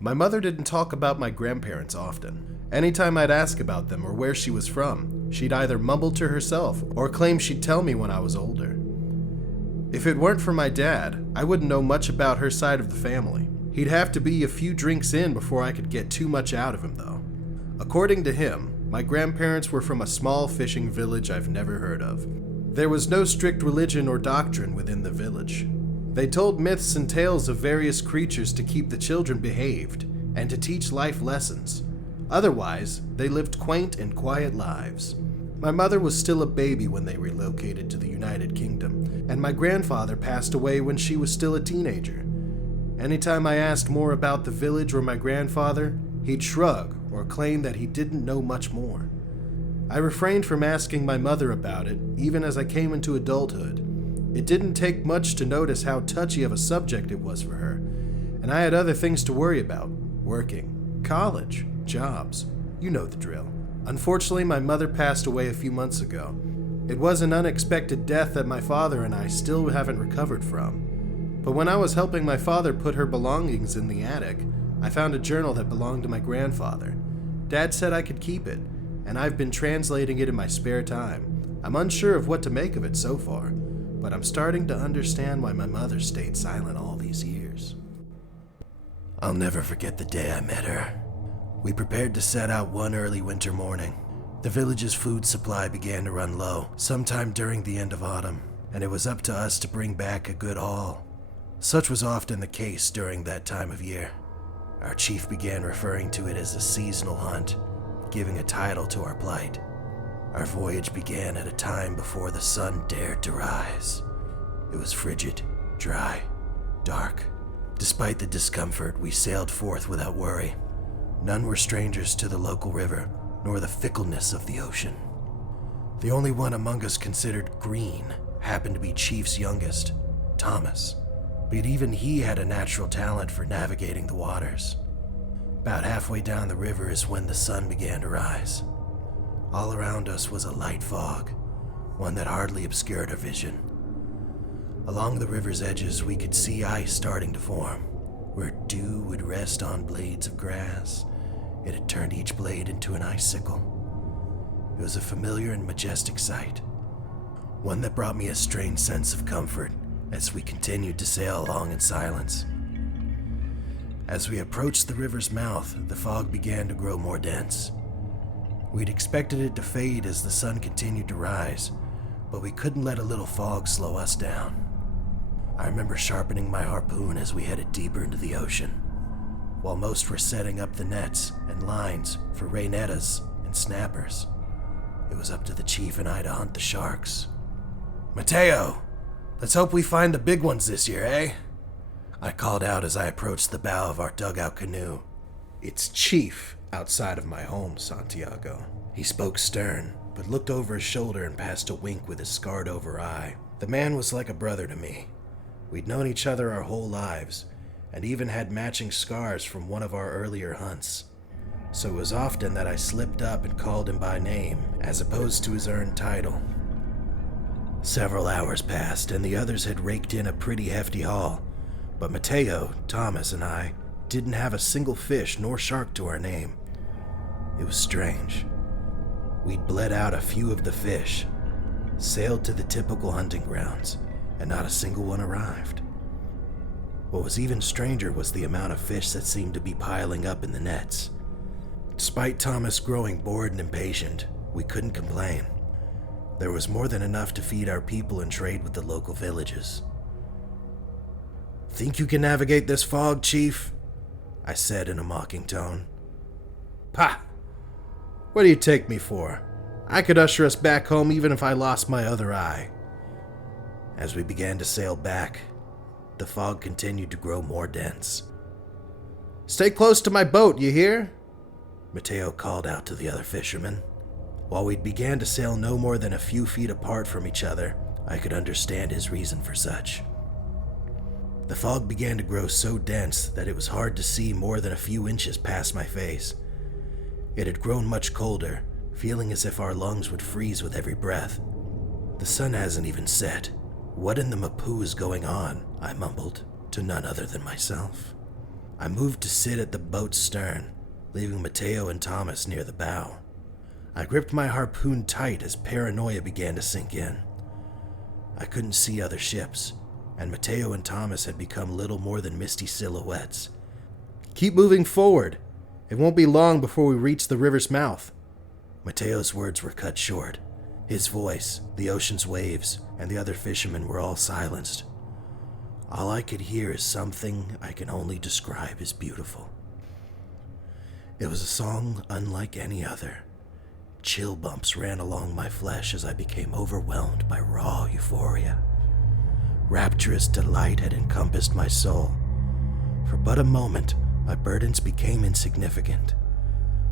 My mother didn't talk about my grandparents often. Anytime I'd ask about them or where she was from, she'd either mumble to herself or claim she'd tell me when I was older. If it weren't for my dad, I wouldn't know much about her side of the family. He'd have to be a few drinks in before I could get too much out of him, though. According to him, my grandparents were from a small fishing village I've never heard of. There was no strict religion or doctrine within the village. They told myths and tales of various creatures to keep the children behaved and to teach life lessons. Otherwise, they lived quaint and quiet lives. My mother was still a baby when they relocated to the United Kingdom, and my grandfather passed away when she was still a teenager. Anytime I asked more about the village or my grandfather, he'd shrug or claim that he didn't know much more. I refrained from asking my mother about it, even as I came into adulthood. It didn't take much to notice how touchy of a subject it was for her, and I had other things to worry about: working, college, jobs. You know the drill. Unfortunately, my mother passed away a few months ago. It was an unexpected death that my father and I still haven't recovered from. But when I was helping my father put her belongings in the attic, I found a journal that belonged to my grandfather. Dad said I could keep it, and I've been translating it in my spare time. I'm unsure of what to make of it so far, but I'm starting to understand why my mother stayed silent all these years. I'll never forget the day I met her. We prepared to set out one early winter morning. The village's food supply began to run low sometime during the end of autumn, and it was up to us to bring back a good haul. Such was often the case during that time of year. Our chief began referring to it as a seasonal hunt, giving a title to our plight. Our voyage began at a time before the sun dared to rise. It was frigid, dry, dark. Despite the discomfort, we sailed forth without worry. None were strangers to the local river, nor the fickleness of the ocean. The only one among us considered green happened to be Chief's youngest, Thomas, but even he had a natural talent for navigating the waters. About halfway down the river is when the sun began to rise. All around us was a light fog, one that hardly obscured our vision. Along the river's edges, we could see ice starting to form. Where dew would rest on blades of grass, it had turned each blade into an icicle. It was a familiar and majestic sight, one that brought me a strange sense of comfort as we continued to sail along in silence. As we approached the river's mouth, the fog began to grow more dense. We'd expected it to fade as the sun continued to rise, but we couldn't let a little fog slow us down. I remember sharpening my harpoon as we headed deeper into the ocean, while most were setting up the nets and lines for rainettas and snappers. It was up to the chief and I to hunt the sharks. "Mateo, let's hope we find the big ones this year, eh?" I called out as I approached the bow of our dugout canoe. "It's Chief outside of my home, Santiago." He spoke stern, but looked over his shoulder and passed a wink with his scarred-over eye. The man was like a brother to me. We'd known each other our whole lives, and even had matching scars from one of our earlier hunts. So it was often that I slipped up and called him by name, as opposed to his earned title. Several hours passed, and the others had raked in a pretty hefty haul, but Mateo, Thomas, and I didn't have a single fish nor shark to our name. It was strange. We'd bled out a few of the fish, sailed to the typical hunting grounds, and not a single one arrived. What was even stranger was the amount of fish that seemed to be piling up in the nets. Despite Thomas growing bored and impatient, we couldn't complain. There was more than enough to feed our people and trade with the local villages. "Think you can navigate this fog, Chief?" I said in a mocking tone. "Pah! What do you take me for? I could usher us back home even if I lost my other eye." As we began to sail back, the fog continued to grow more dense. "Stay close to my boat, you hear?" Mateo called out to the other fishermen. While we began to sail no more than a few feet apart from each other, I could understand his reason for such. The fog began to grow so dense that it was hard to see more than a few inches past my face. It had grown much colder, feeling as if our lungs would freeze with every breath. "The sun hasn't even set. What in the Mapu is going on?" I mumbled, to none other than myself. I moved to sit at the boat's stern, leaving Mateo and Thomas near the bow. I gripped my harpoon tight as paranoia began to sink in. I couldn't see other ships, and Mateo and Thomas had become little more than misty silhouettes. "Keep moving forward. It won't be long before we reach the river's mouth." Mateo's words were cut short. His voice, the ocean's waves, and the other fishermen were all silenced. All I could hear is something I can only describe as beautiful. It was a song unlike any other. Chill bumps ran along my flesh as I became overwhelmed by raw euphoria. Rapturous delight had encompassed my soul. For but a moment, my burdens became insignificant.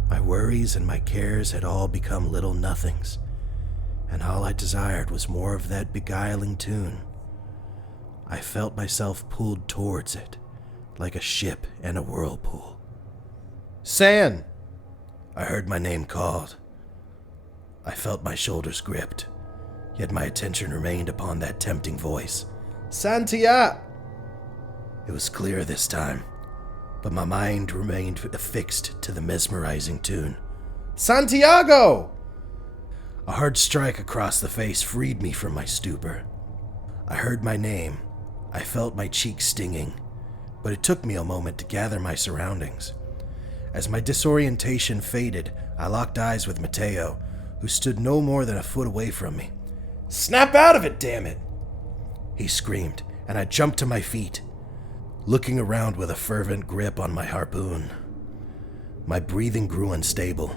My worries and my cares had all become little nothings, and all I desired was more of that beguiling tune. I felt myself pulled towards it, like a ship in a whirlpool. "San!" I heard my name called. I felt my shoulders gripped, yet my attention remained upon that tempting voice. "Santiago!" It was clear this time, but my mind remained affixed to the mesmerizing tune. "Santiago!" A hard strike across the face freed me from my stupor. I heard my name. I felt my cheeks stinging, but it took me a moment to gather my surroundings. As my disorientation faded, I locked eyes with Mateo, who stood no more than a foot away from me. "Snap out of it, damn it!" he screamed, and I jumped to my feet, looking around with a fervent grip on my harpoon. My breathing grew unstable,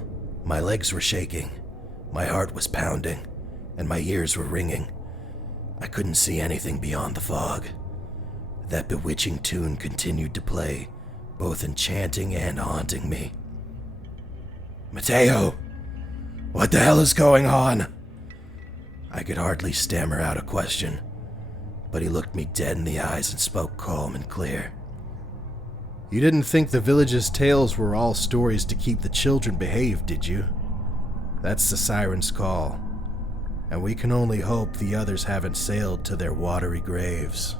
my legs were shaking, my heart was pounding, and my ears were ringing. I couldn't see anything beyond the fog. That bewitching tune continued to play, both enchanting and haunting me. "Mateo, what the hell is going on?" I could hardly stammer out a question, but he looked me dead in the eyes and spoke calm and clear. "You didn't think the village's tales were all stories to keep the children behaved, did you? That's the Siren's call, and we can only hope the others haven't sailed to their watery graves."